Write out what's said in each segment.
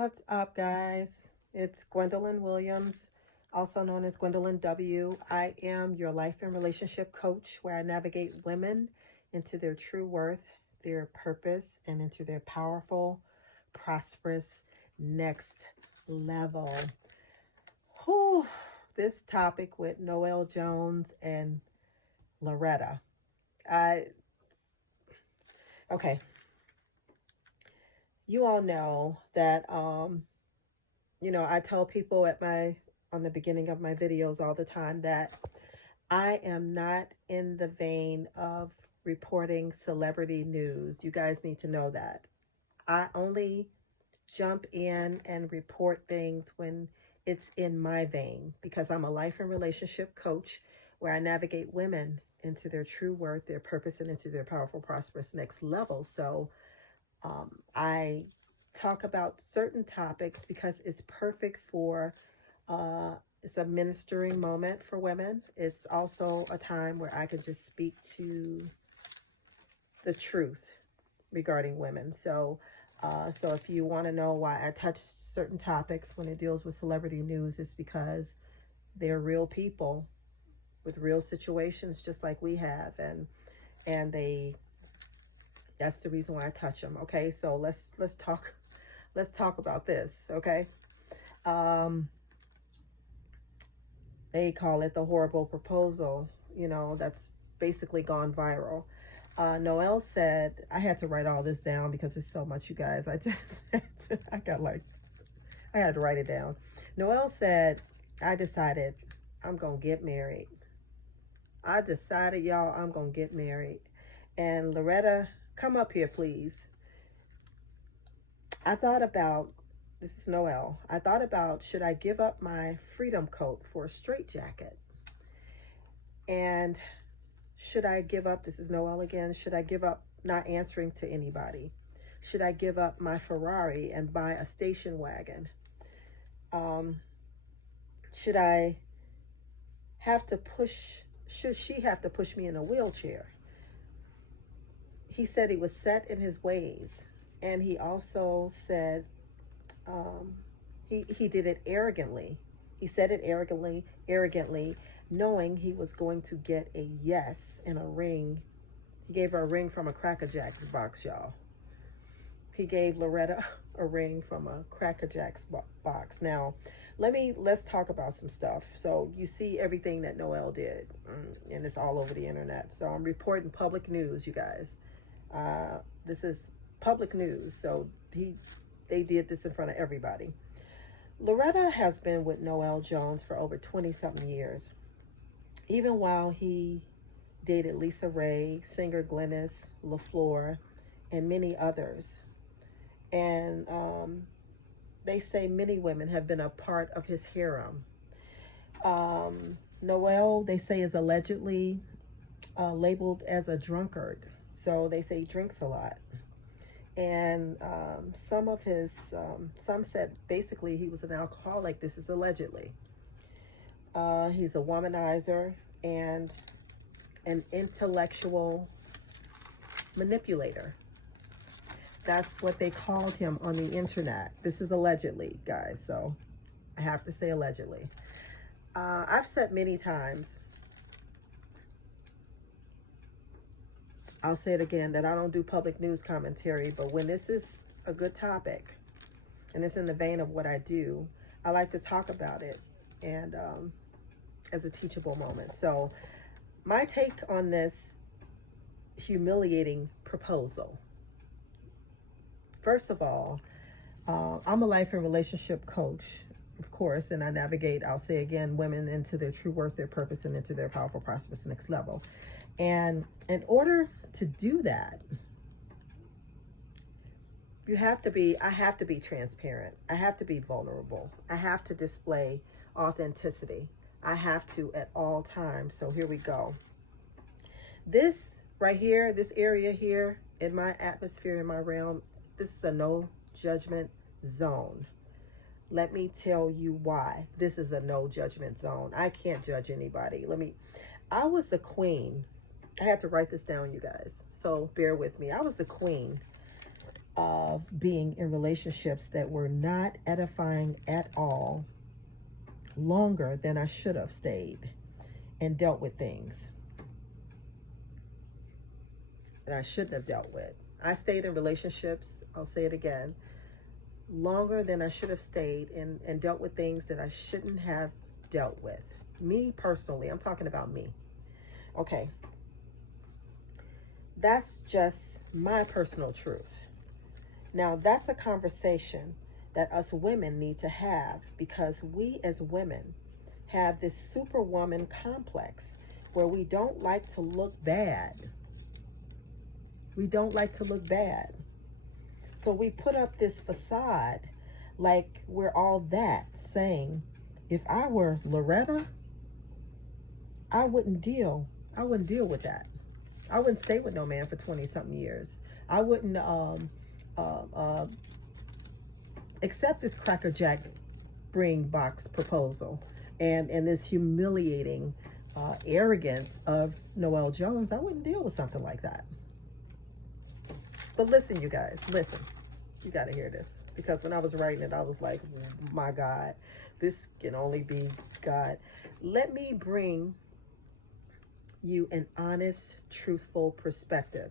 What's up, guys? It's Gwendolyn Williams, also known as Gwendolyn W. I am your life and relationship coach where I navigate women into their true worth, their purpose, and into their powerful, prosperous next level. Whew, this topic with Noel Jones and Loretta. I okay. You all know that I tell people on the beginning of my videos all the time that I am not in the vein of reporting celebrity news. You guys need to know that. I only jump in and report things when it's in my vein because I'm a life and relationship coach where I navigate women into their true worth, their purpose, and into their powerful, prosperous next level. So I talk about certain topics because it's perfect for it's a ministering moment for women. It's also a time where I can just speak to the truth regarding women. So if you want to know why I touch certain topics when it deals with celebrity news, it's because they're real people with real situations just like we have, and that's the reason why I touch them. Okay, so let's talk about this. Okay, they call it the horrible proposal. That's basically gone viral. Noel said, I had to write all this down because it's so much, you guys. I had to write it down. Noel said, I decided I'm going to get married. I decided, y'all, I'm going to get married. And Loretta, come up here, please. This is Noel. I thought about, should I give up my freedom coat for a straitjacket? And should I give up, this is Noel again, should I give up not answering to anybody? Should I give up my Ferrari and buy a station wagon? Should she have to push me in a wheelchair? He said he was set in his ways. And he also said he did it arrogantly. He said it arrogantly, knowing he was going to get a yes and a ring. He gave her a ring from a Cracker Jacks box, y'all. He gave Loretta a ring from a Cracker Jacks box. Now, let's talk about some stuff. So you see everything that Noel did, and it's all over the internet. So I'm reporting public news, you guys. This is public news. So they did this in front of everybody. Loretta has been with Noel Jones for over 20-something years. Even while he dated Lisa Ray, singer Glennis LaFleur, and many others. And they say many women have been a part of his harem. Noel, they say, is allegedly labeled as a drunkard. So they say he drinks a lot. And some said basically he was an alcoholic. This is allegedly. He's a womanizer and an intellectual manipulator. That's what they called him on the internet. This is allegedly, guys, so I have to say allegedly. I've said many times, I'll say it again, that I don't do public news commentary, but when this is a good topic and it's in the vein of what I do, I like to talk about it and as a teachable moment. So my take on this humiliating proposal. First of all, I'm a life and relationship coach, of course, and I navigate, I'll say again, women into their true worth, their purpose, and into their powerful, prosperous next level. And in order to do that, I have to be transparent. I have to be vulnerable. I have to display authenticity. I have to at all times. So here we go. This right here, this area here in my atmosphere, in my realm, this is a no judgment zone. Let me tell you why this is a no judgment zone. I can't judge anybody. I was the queen. I had to write this down, you guys, so bear with me. I was the queen of being in relationships that were not edifying at all longer than I should have stayed and dealt with things that I shouldn't have dealt with. I stayed in relationships, I'll say it again, longer than I should have stayed and dealt with things that I shouldn't have dealt with. Me personally, I'm talking about me. Okay. That's just my personal truth. Now, that's a conversation that us women need to have, because we as women have this superwoman complex where we don't like to look bad. We don't like to look bad. So we put up this facade like we're all that, saying, if I were Loretta, I wouldn't deal with that. I wouldn't stay with no man for 20 something years. I wouldn't accept this crackerjack bring box proposal and this humiliating arrogance of Noel Jones. I wouldn't deal with something like that. But listen, you guys, listen. You got to hear this, because when I was writing it, I was like, my God, this can only be God. Let me bring you an honest, truthful perspective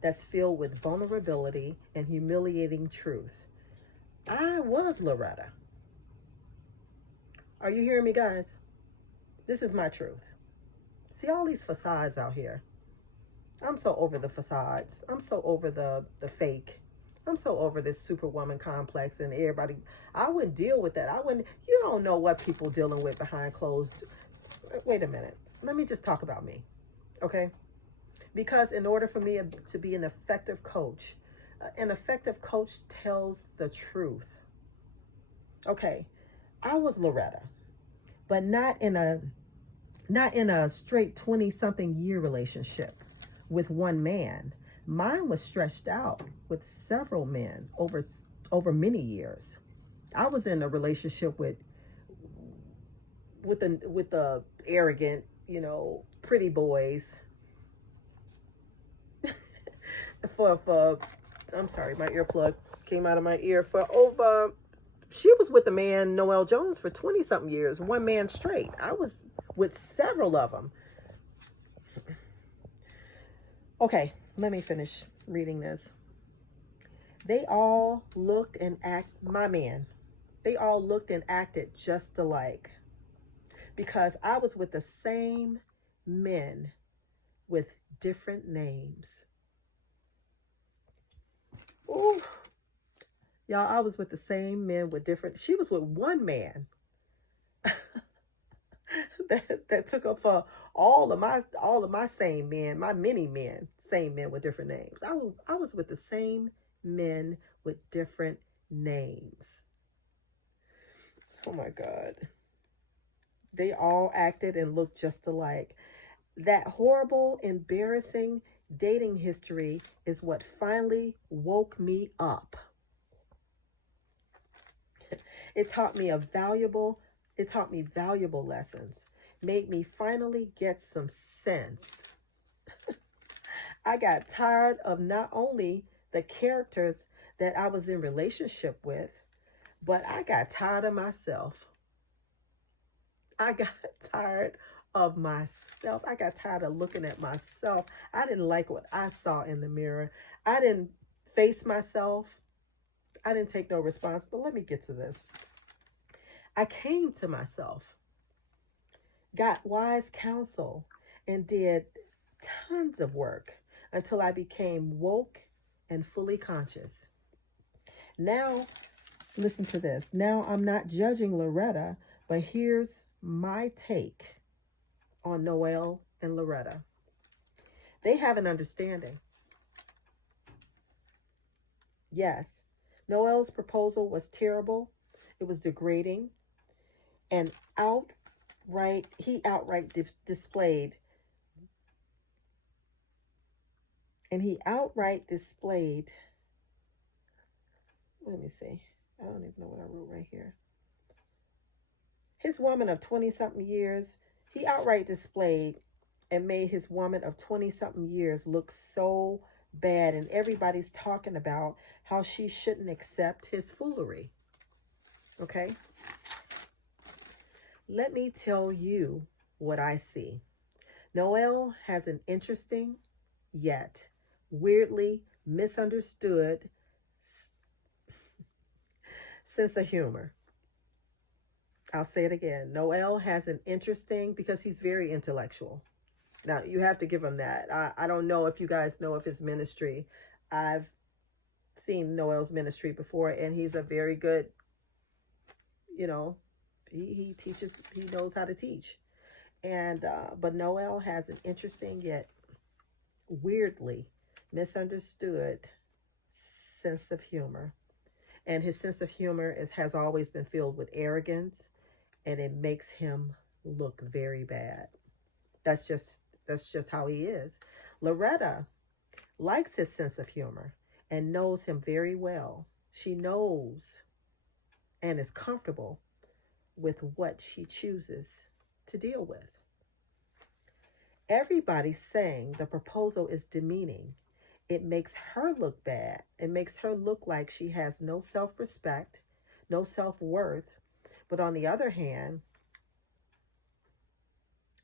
that's filled with vulnerability and humiliating truth. I was Loretta. Are you hearing me, guys? This is my truth. See all these facades out here. I'm so over the facades. I'm so over the fake. I'm so over this superwoman complex and everybody. I wouldn't deal with that. You don't know what people dealing with behind closed. Wait a minute. Let me just talk about me. Okay? Because in order for me to be an effective coach tells the truth. Okay, I was Loretta, but not in a straight 20-something year relationship with one man. Mine was stretched out with several men over many years. I was in a relationship with the arrogant, pretty boys. I'm sorry, my earplug came out of my ear. She was with the man Noel Jones for 20 something years, one man straight. I was with several of them. Okay, let me finish reading this. They all looked and they all looked and acted just alike, because I was with the same men with different names. Ooh. Y'all, I was with the same men with different. She was with one man that took up for all of my same men, my many men, same men with different names. I was with the same men with different names. Oh my God. They all acted and looked just alike. That horrible, embarrassing dating history is what finally woke me up. It taught me valuable lessons, made me finally get some sense. I got tired of not only the characters that I was in relationship with, but I got tired of myself. I got tired of myself. I got tired of looking at myself. I didn't like what I saw in the mirror. I didn't face myself. I didn't take no responsibility. But let me get to this. I came to myself, got wise counsel, and did tons of work until I became woke and fully conscious. Now, listen to this. Now I'm not judging Loretta, but here's my take on Noel and Loretta. They have an understanding. Yes, Noel's proposal was terrible. It was degrading, and he outright displayed. Let me see. I don't even know what I wrote right here. His woman of 20-something years, he outright displayed and made his woman of 20-something years look so bad, and everybody's talking about how she shouldn't accept his foolery. Okay? Let me tell you what I see. Noel has an interesting, yet weirdly misunderstood sense of humor. I'll say it again. Noel has an interesting, because he's very intellectual. Now, you have to give him that. I don't know if you guys know of his ministry. I've seen Noel's ministry before, and he's a very good, you know, he teaches, he knows how to teach. And, but Noel has an interesting yet weirdly misunderstood sense of humor. And his sense of humor has always been filled with arrogance, and it makes him look very bad. That's just how he is. Loretta likes his sense of humor and knows him very well. She knows and is comfortable with what she chooses to deal with. Everybody's saying the proposal is demeaning. It makes her look bad. It makes her look like she has no self-respect, no self-worth. But on the other hand,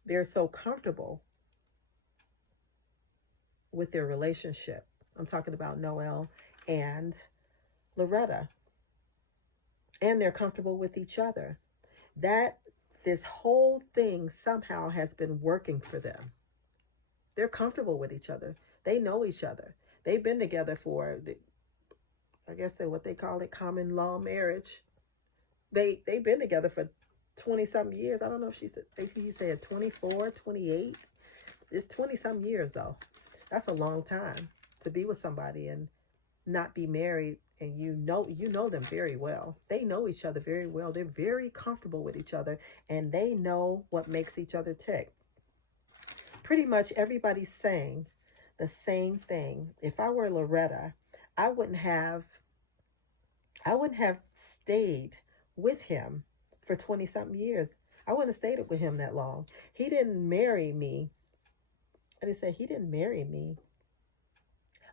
they're so comfortable with their relationship. I'm talking about Noel and Loretta. And they're comfortable with each other. That this whole thing somehow has been working for them. They're comfortable with each other. They know each other. They've been together for, I guess what they call it, common law marriage. They've been together for 20-something years. I don't know if he said 24, 28. It's 20-something years, though. That's a long time to be with somebody and not be married, and you know them very well. They know each other very well. They're very comfortable with each other, and they know what makes each other tick. Pretty much everybody's saying the same thing. If I were Loretta, I wouldn't have stayed with him for 20-something years. I wouldn't have stayed with him that long. He didn't marry me. I didn't say he didn't marry me.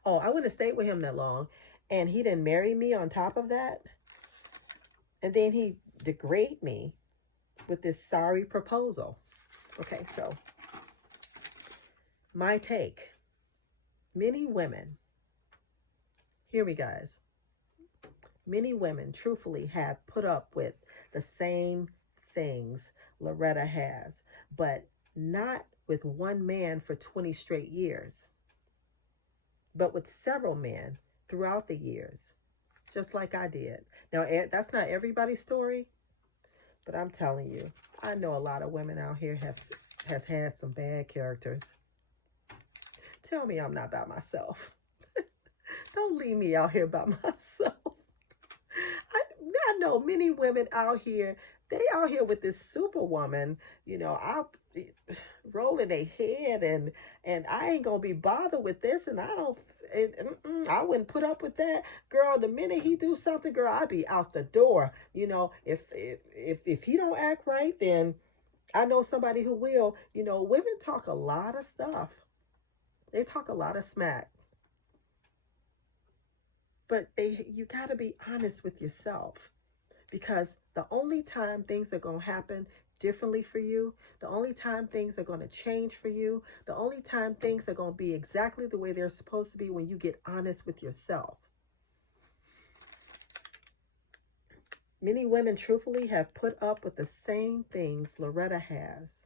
Oh, I wouldn't have stayed with him that long. And he didn't marry me on top of that. And then he degraded me with this sorry proposal. Okay, so my take. Many women, hear me guys, many women truthfully have put up with the same things Loretta has, but not with one man for 20 straight years, but with several men throughout the years, just like I did. Now, that's not everybody's story, but I'm telling you, I know a lot of women out here has had some bad characters. Tell me I'm not by myself. Don't leave me out here by myself. I know many women out here, they out here with this superwoman, out rolling their head and I ain't gonna be bothered with this, and I wouldn't put up with that. Girl, the minute he do something, girl, I'd be out the door. If he don't act right, then I know somebody who will. Women talk a lot of stuff. They talk a lot of smack. But you got to be honest with yourself, because the only time things are going to happen differently for you, the only time things are going to change for you, the only time things are going to be exactly the way they're supposed to be, when you get honest with yourself. Many women truthfully have put up with the same things Loretta has,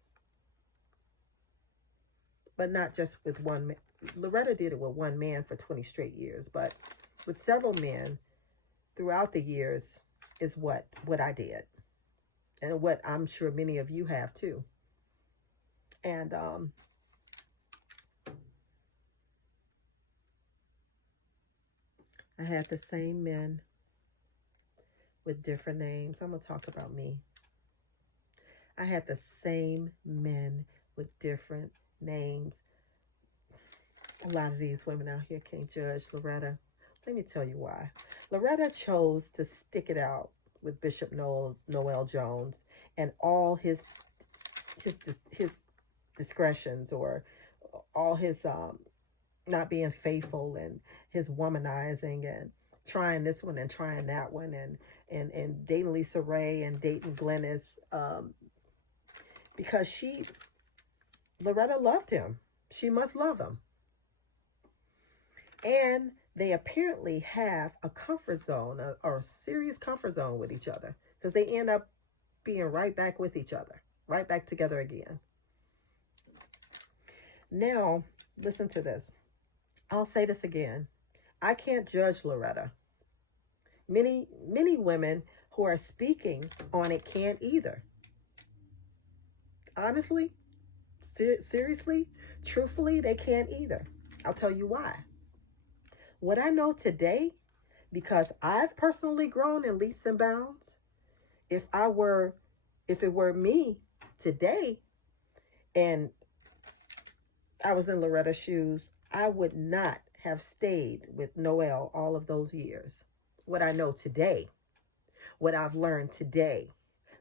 but not just with one man. Loretta did it with one man for 20 straight years, but with several men throughout the years is what I did, and what I'm sure many of you have too. And I had the same men with different names. I'm gonna talk about me. I had the same men with different names. A lot of these women out here can't judge Loretta. Let me tell you why. Loretta chose to stick it out with Bishop Noel Jones and all his discretions, or all his not being faithful, and his womanizing, and trying this one and trying that one, and dating Lisa Ray and dating Glennis, because Loretta loved him. She must love him. And they apparently have a comfort zone, or a serious comfort zone with each other, because they end up being right back with each other, right back together again. Now, listen to this. I'll say this again. I can't judge Loretta. Many women who are speaking on it can't either. Honestly, seriously, truthfully, they can't either. I'll tell you why. What I know today, because I've personally grown in leaps and bounds, if it were me today and I was in Loretta's shoes, I would not have stayed with Noel all of those years. What I know today, what I've learned today,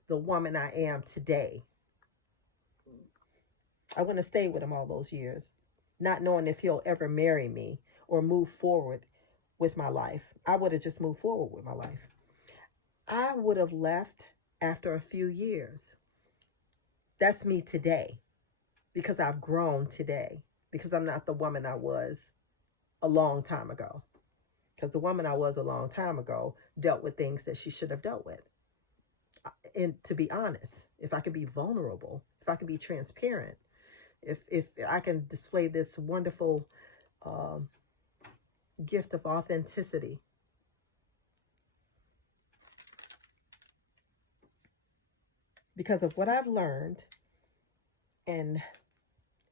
the woman I am today, I wouldn't have stayed with him all those years, not knowing if he'll ever marry me or move forward with my life. I would have just moved forward with my life. I would have left after a few years. That's me today, because I've grown today, because I'm not the woman I was a long time ago. Because the woman I was a long time ago dealt with things that she should have dealt with. And to be honest, if I could be vulnerable, if I could be transparent, if I can display this wonderful gift of authenticity, because of what I've learned, and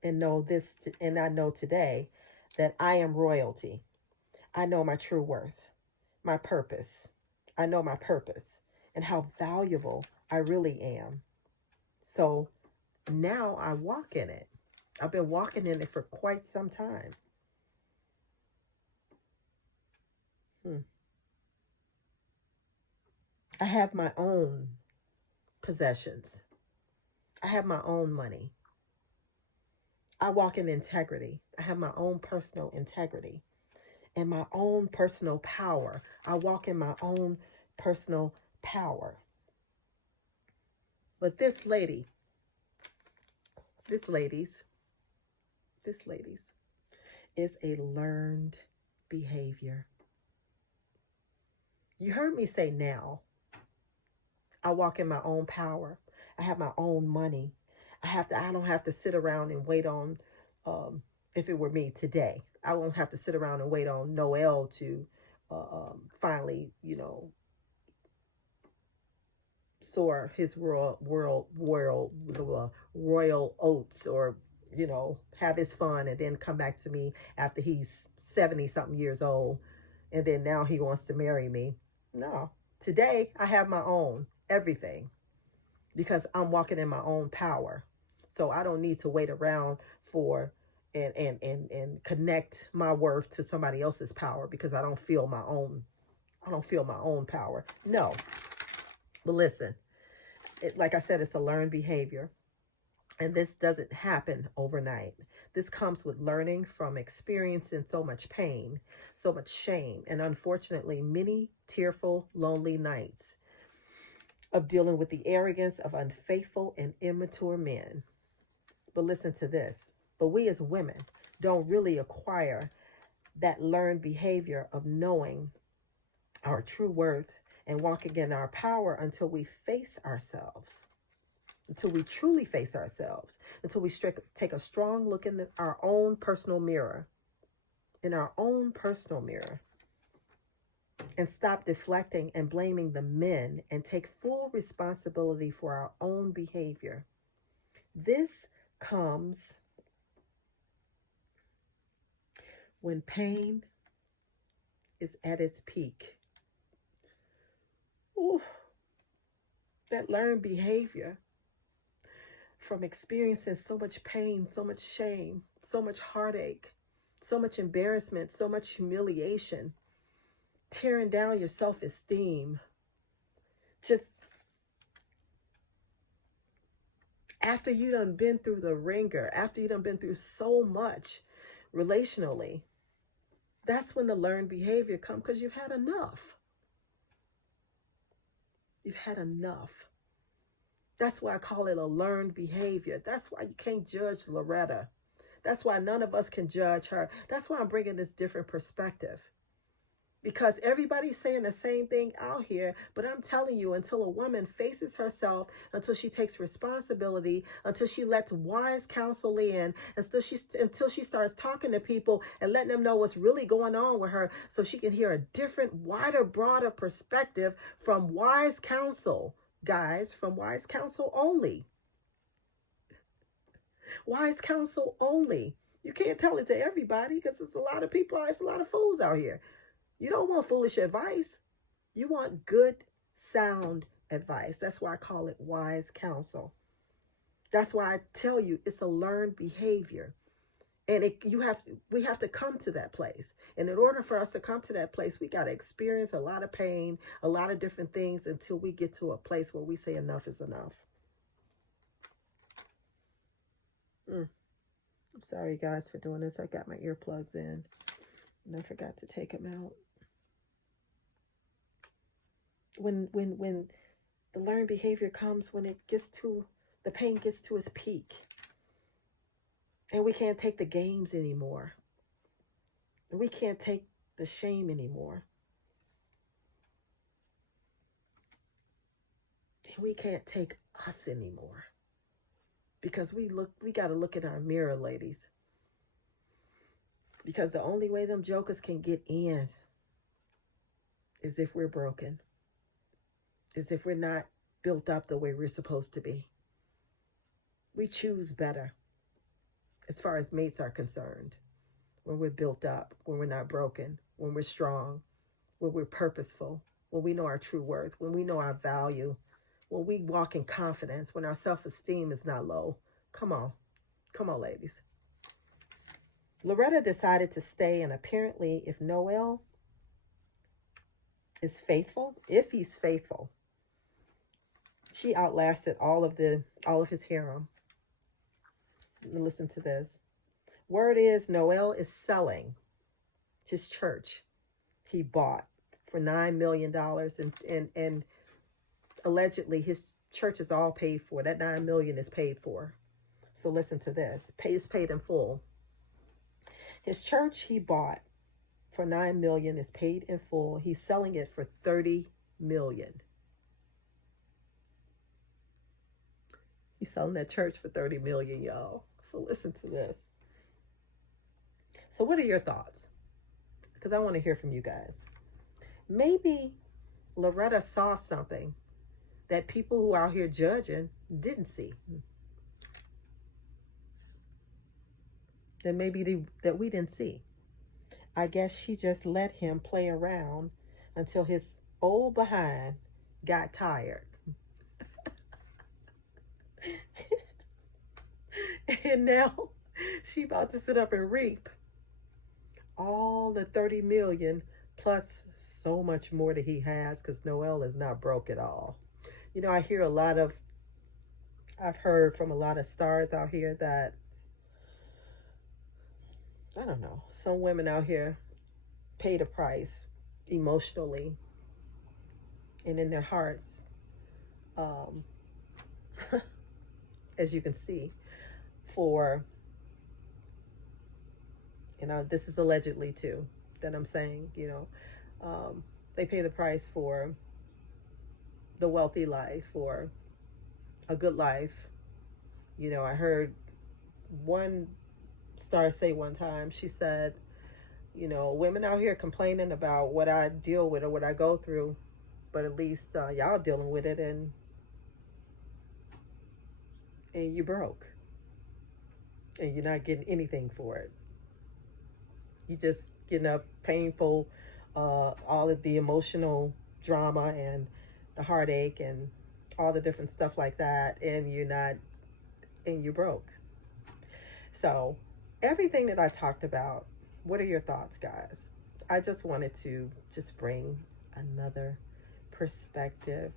know this, and I know today that I am royalty. I know my true worth, my purpose. I know my purpose and how valuable I really am. So now I walk in it. I've been walking in it for quite some time. I have my own possessions. I have my own money. I walk in integrity. I have my own personal integrity and my own personal power. I walk in my own personal power. But this lady is a learned behavior. You heard me say now. I walk in my own power. I have my own money. I don't have to sit around and wait on, if it were me today, I won't have to sit around and wait on Noel to finally, soar his royal oats, or, have his fun, and then come back to me after he's 70 something years old. And then now he wants to marry me. No, today I have my own everything, because I'm walking in my own power. So I don't need to wait around for and connect my worth to somebody else's power, because I don't feel my own power. No. But listen, like I said, it's a learned behavior. And this doesn't happen overnight. This comes with learning from experiencing so much pain, so much shame, and unfortunately, many tearful, lonely nights of dealing with the arrogance of unfaithful and immature men. But listen to this. But we as women don't really acquire that learned behavior of knowing our true worth and walking in our power until we face ourselves, until we truly face ourselves, until we take a strong look in our own personal mirror, and stop deflecting and blaming the men and take full responsibility for our own behavior. This comes when pain is at its peak. Ooh, that learned behavior from experiencing so much pain, so much shame, so much heartache, so much embarrassment, so much humiliation, tearing down your self-esteem. Just after you done been through the ringer, after you done been through so much, relationally, that's when the learned behavior comes, because you've had enough. You've had enough. That's why I call it a learned behavior. That's why you can't judge Loretta. That's why none of us can judge her. That's why I'm bringing this different perspective. Because everybody's saying the same thing out here, but I'm telling you, until a woman faces herself, until she takes responsibility, until she lets wise counsel in, until she starts talking to people and letting them know what's really going on with her, so she can hear a different, wider, broader perspective from wise counsel. Guys, from wise counsel only. Wise counsel only. You can't tell it to everybody, because there's a lot of people, it's a lot of fools out here. You don't want foolish advice. You want good, sound advice. That's why I call it wise counsel. That's why I tell you it's a learned behavior. And we have to come to that place. And in order for us to come to that place, we got to experience a lot of pain, a lot of different things, until we get to a place where we say enough is enough. I'm sorry, guys, for doing this. I got my earplugs in and I forgot to take them out. When the learned behavior comes, when the pain gets to its peak, and we can't take the games anymore, and we can't take the shame anymore, and we can't take us anymore, because we got to look in our mirror, ladies, because the only way them jokers can get in is if we're broken, is if we're not built up the way we're supposed to be. We choose better as far as mates are concerned, when we're built up, when we're not broken, when we're strong, when we're purposeful, when we know our true worth, when we know our value, when we walk in confidence, when our self-esteem is not low. Come on, ladies. Loretta decided to stay, and apparently if Noel is faithful, if he's faithful, she outlasted all of his harem. Listen to this. Word is Noel is selling his church he bought for $9 million, and allegedly his church is all paid for. That $9 million is paid for. So listen to this. Is paid in full. His church he bought for $9 million is paid in full. He's selling it for $30 million. He's selling that church for $30 million, y'all. So listen to this. So what are your thoughts? Because I want to hear from you guys. Maybe Loretta saw something that people who are out here judging didn't see. That maybe that we didn't see. I guess she just let him play around until his old behind got tired. And now she about to sit up and reap all the 30 million plus so much more that he has, because Noel is not broke at all. You know, I've heard from a lot of stars out here that, I don't know, some women out here paid a price emotionally and in their hearts, as you can see, for, this is allegedly too, that I'm saying, they pay the price for the wealthy life or a good life. I heard one star say one time, she said, women out here complaining about what I deal with or what I go through, but at least y'all dealing with it and you broke. And you're not getting anything for it. You just getting up painful, all of the emotional drama and the heartache and all the different stuff like that, and you're broke. So everything that I talked about, what are your thoughts, guys? I just wanted to bring another perspective.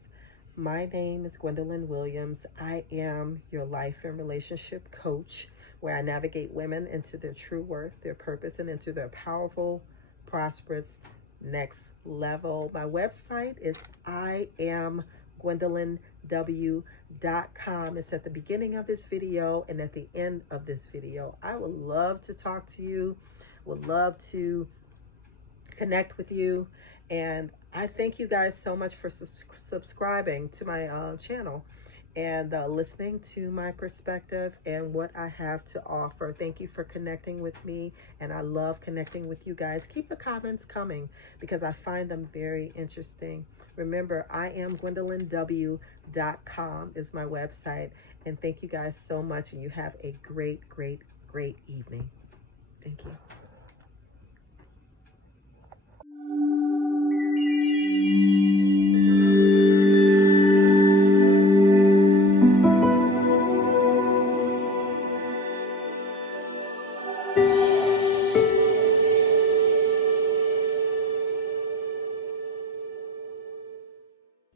My name is Gwendolyn Williams. I am your life and relationship coach. where I navigate women into their true worth, their purpose, and into their powerful, prosperous next level. My website is IamGwendolynW.com. It's at the beginning of this video and at the end of this video. I would love to talk to you, would love to connect with you, and I thank you guys so much for subscribing to my channel and listening to my perspective and what I have to offer. Thank you for connecting with me, and I love connecting with you guys. Keep the comments coming because I find them very interesting. Remember, IamGwendolynW.com is my website, and thank you guys so much, and you have a great, great, great evening. Thank you.